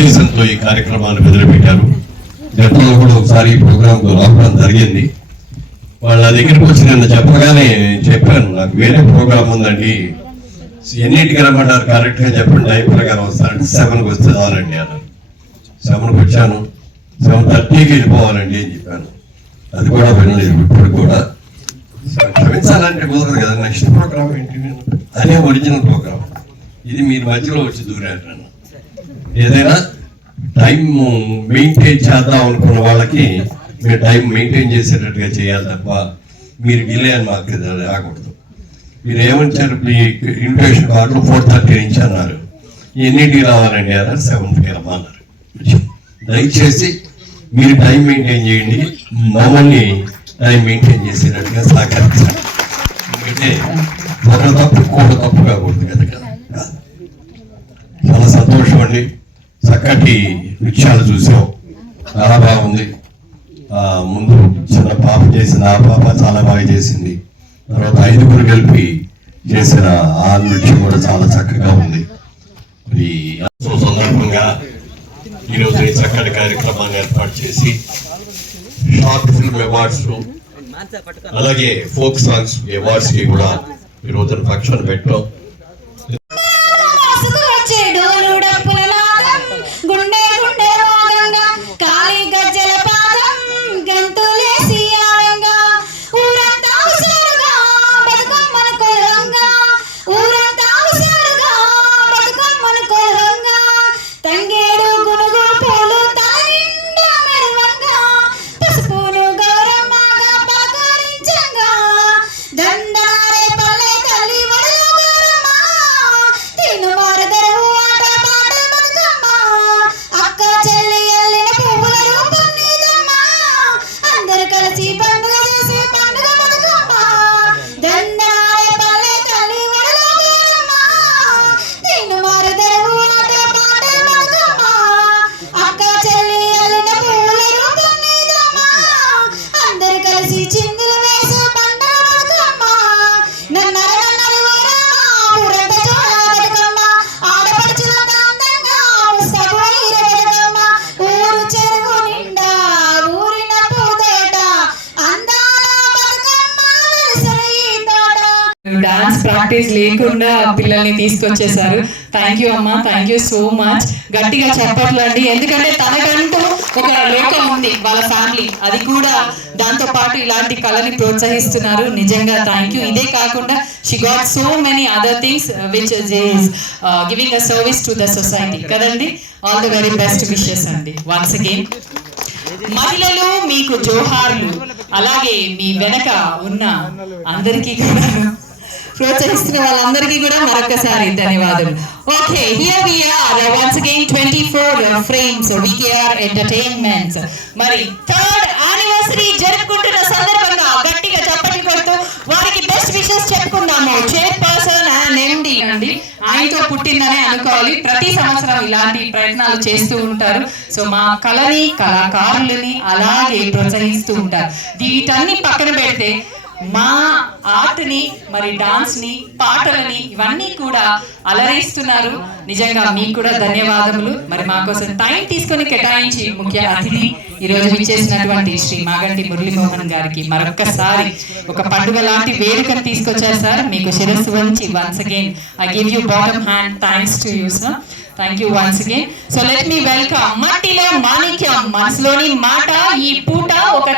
ఉద్దేశంతో ఈ కార్యక్రమాన్ని మొదలుపెట్టారు. గతంలో కూడా ఒకసారి ఈ ప్రోగ్రాంకు రావడం జరిగింది. వాళ్ళ దగ్గరికి వచ్చి నిన్న చెప్పగానే చెప్పాను, నాకు వేరే ప్రోగ్రాం ఉందండి, ఎన్నింటికి రమ్మంటారు కరెక్ట్గా చెప్పండి, టైం ప్రకారం వస్తానంటే 7కి వస్తే చాలండి అన్నారు. 7కి వచ్చాను, 7:30కి వెళ్ళిపోవాలండి అని చెప్పాను. అది కూడా వినలేదు ఇప్పుడు కూడా. క్షమించాలంటే కుదరదు కదా. నెక్స్ట్ ప్రోగ్రామ్ ఏంటి, అదే ఒరిజినల్ ప్రోగ్రామ్, ఇది మీరు మధ్యలో వచ్చి దూరారు నన్ను. ఏదైనా టైం మెయింటైన్ చేద్దాం అనుకున్న వాళ్ళకి మీరు టైం మెయింటైన్ చేసేటట్టుగా చేయాలి తప్ప మీరు డిలే అని మాకు రాకూడదు. మీరు ఏమంటారు, మీ ఇన్విటేషన్ కార్డులో 4:30 నుంచి అన్నారు, ఎన్నింటికి రావాలండి అన్నారు, 7కి రమ్మన్నారు. దయచేసి మీరు టైం మెయింటైన్ చేయండి, మమ్మల్ని టైం మెయింటైన్ చేసేటట్టుగా సహకరించాలి. ఎందుకంటే ఒక తప్పు కూడా తప్పు కాకూడదు కదా. చాలా సంతోషం అండి, చక్కటి నృత్యాలు చూసాం, చాలా బాగుంది. ముందు చిన్న పాప చేసిన ఆ పాప చాలా బాగా చేసింది. తర్వాత 5గురు కలిపి చేసిన ఆ నృత్యం కూడా చాలా చక్కగా ఉంది. మరి సందర్భంగా ఈరోజు ఈ చక్కటి కార్యక్రమాన్ని ఏర్పాటు చేసి షార్ట్ ఫిల్మ్ అవార్డ్స్ అలాగే ఫోక్ సాంగ్స్ అవార్డ్స్ కి కూడా ఈ రోజున ఫంక్షన్ పెట్టాం. డాన్స్ ప్రాక్టీస్ లేకుండా పిల్లల్ని తీసుకొచ్చేసారు. థ్యాంక్ యూ అమ్మా, థ్యాంక్ యూ సో మచ్. గట్టిగా చెప్పట్లండి, ఎందుకంటే తనకంటూ ఒక లోకం ఉంది వాళ్ళ ఫ్యామిలీ, అది కూడా దాంతో పాటు ఇలాంటి కళని ప్రోత్సహిస్తున్నారు. నిజంగా థ్యాంక్ యూ. ఇదే కాకుండా she got so many other things which is giving a service to the society కదండి. All the very best wishes అండి వన్స్ అగైన్. మహిళలు మీకు జోహార్లు, అలాగే మీ వెనక ఉన్న అందరికీ కూడా ప్రోత్సహిస్తున్న వాళ్ళందరికీ కూడా మరొకసారి ధన్యవాదాలు. Okay, here we are once again 24 frames VKR entertainments. మరి 3rd యానివర్సరీ జరుపుకుంటున్న సందర్భంగా గట్టిగా చప్పట్లు కొడుతూ వారికి బెస్ట్ విషెస్ చెప్పుకుందాము. చైర్పర్సన్ అండ్ ఎండి అండి, ఆయనతో పుట్టిందనే అనుకోవాలి. ప్రతి సంవత్సరం ఇలాంటి ప్రయత్నాలు చేస్తూ ఉంటారు. సో మా కళని, కళాకారులని అలాగే ప్రోత్సహిస్తూ ఉంటారు. వీటన్ని పక్కన పెడితే మా ఆర్ట్ని, మరి డాన్స్ని, పాటలని ఇవన్నీ కూడా అలరిస్తున్నారు. నిజంగా మీకు కూడా ధన్యవాదములు. మరి మా కోసం టైం తీసుకొని కేటాయించి ముఖ్య అతిథి ఈరోజు విచ్చేసినటువంటి శ్రీ మాగంటి మురళీమోహన్ గారికి మరొక్కసారి ఒక పండుగ లాంటి వేడుకను తీసుకొచ్చారు సార్. మీకు శిరస్సు వంచి once again I give you bottom hand thanks to you sir. Thank you once again. So let me welcome మట్టిలో మాణిక్యం, మనసులోని మాట, ఈ పూట ఒక